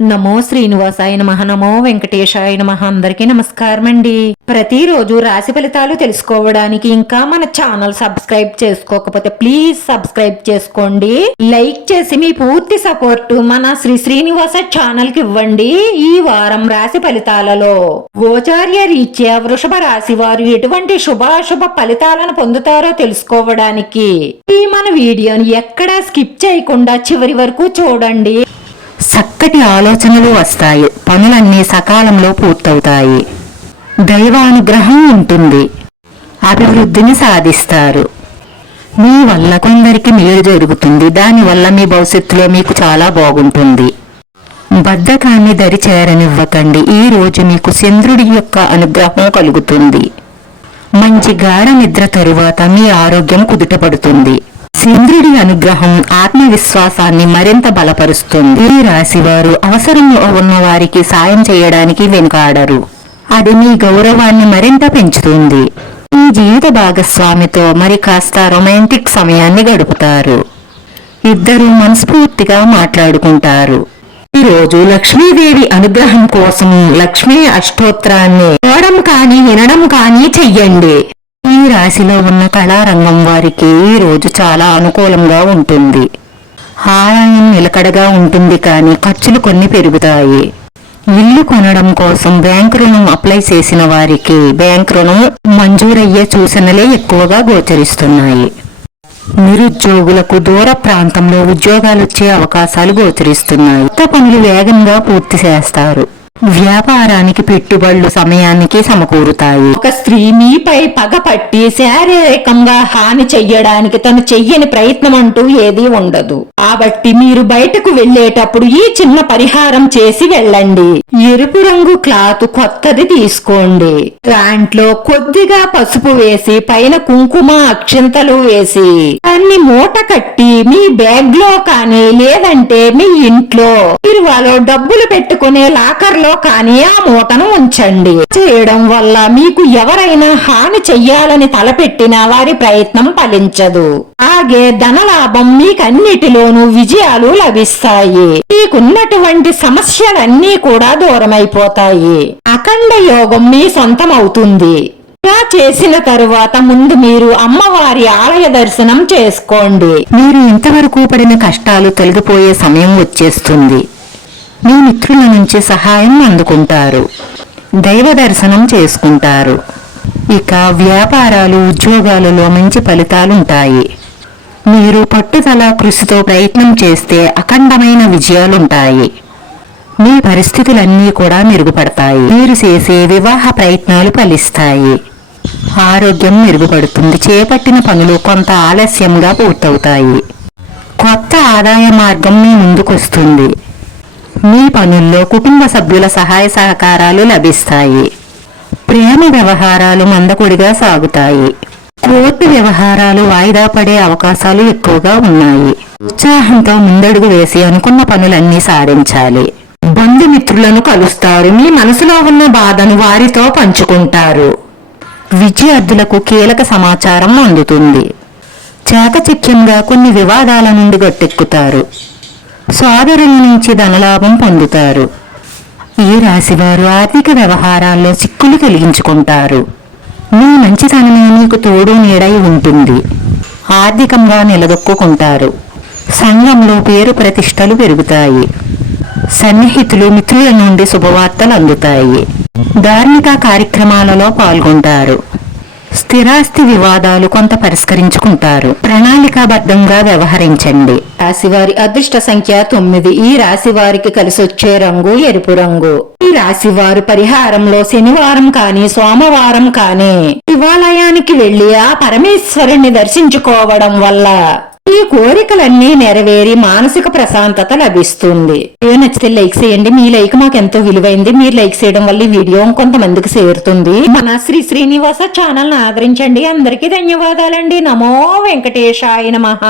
నమో శ్రీనివాసాయ నమః. నమో వెంకటేశాయ నమః. అందరికీ నమస్కారం అండి. ప్రతిరోజు రాశి ఫలితాలు తెలుసుకోవడానికి ఇంకా మన ఛానల్ సబ్స్క్రైబ్ చేసుకోకపోతే ప్లీజ్ సబ్స్క్రైబ్ చేసుకోండి. లైక్ చేసి మీ పూర్తి సపోర్ట్ మన శ్రీనివాస ఛానల్ కి ఇవ్వండి. ఈ వారం రాశి ఫలితాలలో గోచార్య రీత్యా వృషభ రాశి వారు ఎటువంటి శుభాశుభ ఫలితాలను పొందుతారో తెలుసుకోవడానికి ఈ మన వీడియోని ఎక్కడా స్కిప్ చేయకుండా చివరి వరకు చూడండి. చక్కటి ఆలోచనలు వస్తాయి. పనులన్నీ సకాలంలో పూర్తవుతాయి. దైవానుగ్రహం ఉంటుంది. అభివృద్ధిని సాధిస్తారు. మీ వల్ల కొందరికి మేలు జరుగుతుంది. దానివల్ల మీ భవిష్యత్తులో మీకు చాలా బాగుంటుంది. బద్ధకాన్ని దరి చేరనివ్వకండి. ఈ రోజు మీకు చంద్రుడి యొక్క అనుగ్రహం కలుగుతుంది. మంచి గాఢ నిద్ర తరువాత మీ ఆరోగ్యం కుదుటపడుతుంది. చంద్రుడి అనుగ్రహం ఆత్మవిశ్వాసాన్ని మరింత బలపరుస్తుంది. ఈ రాశి వారు అవసరంలో ఉన్న వారికి సాయం చేయడానికి వెనుకాడరు. అది మీ గౌరవాన్ని మరింత పెంచుతుంది. మీ జీవిత భాగస్వామితో మరి కాస్త రొమాంటిక్ సమయాన్ని గడుపుతారు. ఇద్దరు మనస్ఫూర్తిగా మాట్లాడుకుంటారు. ఈరోజు లక్ష్మీదేవి అనుగ్రహం కోసం లక్ష్మీ అష్టోత్తరాన్ని చూడడం కానీ వినడం కానీ చెయ్యండి. ఈ రాశిలో ఉన్న కళారంగం వారికి ఈ రోజు చాలా అనుకూలంగా ఉంటుంది. ఆదాయం నిలకడగా ఉంటుంది, కానీ ఖర్చులు కొన్ని పెరుగుతాయి. ఇల్లు కొనడం కోసం బ్యాంకు రుణం అప్లై చేసిన వారికి బ్యాంకు రుణం మంజూరయ్యే సూచనలే ఎక్కువగా గోచరిస్తున్నాయి. నిరుద్యోగులకు దూర ప్రాంతంలో ఉద్యోగాలు వచ్చే అవకాశాలు గోచరిస్తున్నాయి. కొత్త పనులు వేగంగా పూర్తి చేస్తారు. వ్యాపారానికి పెట్టుబడులు సమయానికి సమకూరుతాయి. ఒక స్త్రీ మీపై పగపట్టి శారీరకంగా హాని చెయ్యడానికి తను చెయ్యని ప్రయత్నం అంటూ ఏదీ ఉండదు. కాబట్టి మీరు బయటకు వెళ్లేటప్పుడు ఈ చిన్న పరిహారం చేసి వెళ్ళండి. ఎరుపు రంగు క్లాత్ కొత్తది తీసుకోండి. దాంట్లో కొద్దిగా పసుపు వేసి పైన కుంకుమ అక్షింతలు వేసి దాన్ని మూట కట్టి మీ బ్యాగ్ లో కానీ లేదంటే మీ ఇంట్లో బీరువాలో డబ్బులు పెట్టుకునే లాకర్ కానీ ఆ మూటను ఉంచండి. చేయడం వల్ల మీకు ఎవరైనా హాని చెయ్యాలని తలపెట్టినా వారి ప్రయత్నం ఫలించదు. అలాగే ధనలాభం మీకన్నిటిలోనూ విజయాలు లభిస్తాయి. మీకున్నటువంటి సమస్యలన్నీ కూడా దూరమైపోతాయి. అఖండ యోగం మీ సొంతం అవుతుంది. ఇలా చేసిన తరువాత ముందు మీరు అమ్మవారి ఆలయ దర్శనం చేసుకోండి. మీరు ఇంతవరకు పడిన కష్టాలు తొలగిపోయే సమయం వచ్చేస్తుంది. మీ మిత్రుల నుంచి సహాయం అందుకుంటారు. దైవ దర్శనం చేసుకుంటారు. ఇక వ్యాపారాలు ఉద్యోగాలలో మంచి ఫలితాలుంటాయి. మీరు పట్టుదల కృషితో ప్రయత్నం చేస్తే అఖండమైన విజయాలుంటాయి. మీ పరిస్థితులన్నీ కూడా మెరుగుపడతాయి. మీరు చేసే వివాహ ప్రయత్నాలు ఫలిస్తాయి. ఆరోగ్యం మెరుగుపడుతుంది. చేపట్టిన పనులు కొంత ఆలస్యంగా పూర్తవుతాయి. కొత్త ఆదాయ మార్గం మీ ముందుకొస్తుంది. మీ పనుల్లో కుటుంబ సభ్యుల సహాయ సహకారాలు లభిస్తాయి. ప్రేమ వ్యవహారాలు మందకొడిగా సాగుతాయి. కోర్టు వ్యవహారాలు వాయిదా పడే అవకాశాలు ఎక్కువగా ఉన్నాయి. ఉత్సాహంతో ముందడుగు వేసి అనుకున్న పనులన్నీ సాధించాలి. బంధుమిత్రులను కలుస్తారు. మీ మనసులో ఉన్న బాధను వారితో పంచుకుంటారు. విద్యార్థులకు కీలక సమాచారం అందుతుంది. చాకచక్యంగా కొన్ని వివాదాల నుండి గట్టెక్కుతారు. సోదరుల నుంచి ధనలాభం పొందుతారు. ఈ రాశివారు ఆర్థిక వ్యవహారాల్లో చిక్కులు తొలగించుకుంటారు. మీ మంచితనమే మీకు తోడు నీడై ఉంటుంది. ఆర్థికంగా నిలదొక్కుంటారు. సంఘంలో పేరు ప్రతిష్టలు పెరుగుతాయి. సన్నిహితులు మిత్రుల నుండి శుభవార్తలు అందుతాయి. ధార్మిక కార్యక్రమాలలో పాల్గొంటారు. స్థిరాస్తి వివాదాలు కొంత పరిష్కరించుకుంటారు. ప్రణాళికాబద్ధంగా వ్యవహరించండి. రాశివారి అదృష్ట సంఖ్య 9. ఈ రాశి వారికి కలిసొచ్చే రంగు ఎరుపు రంగు. ఈ రాశివారు పరిహారంలో శనివారం కానీ సోమవారం కానీ శివాలయానికి వెళ్లి ఆ పరమేశ్వరుణ్ణి దర్శించుకోవడం వల్ల ఈ కోరికలన్నీ నెరవేరి మానసిక ప్రశాంతత లభిస్తుంది. వీడియో నచ్చితే లైక్ చేయండి. మీ లైక్ మాకు ఎంతో విలువైంది. మీరు లైక్ చేయడం వల్ల ఈ వీడియో కొంతమందికి చేరుతుంది. మన శ్రీనివాస ఛానల్ ని ఆదరించండి. అందరికీ ధన్యవాదాలండి. నమో వెంకటేశాయ నమః.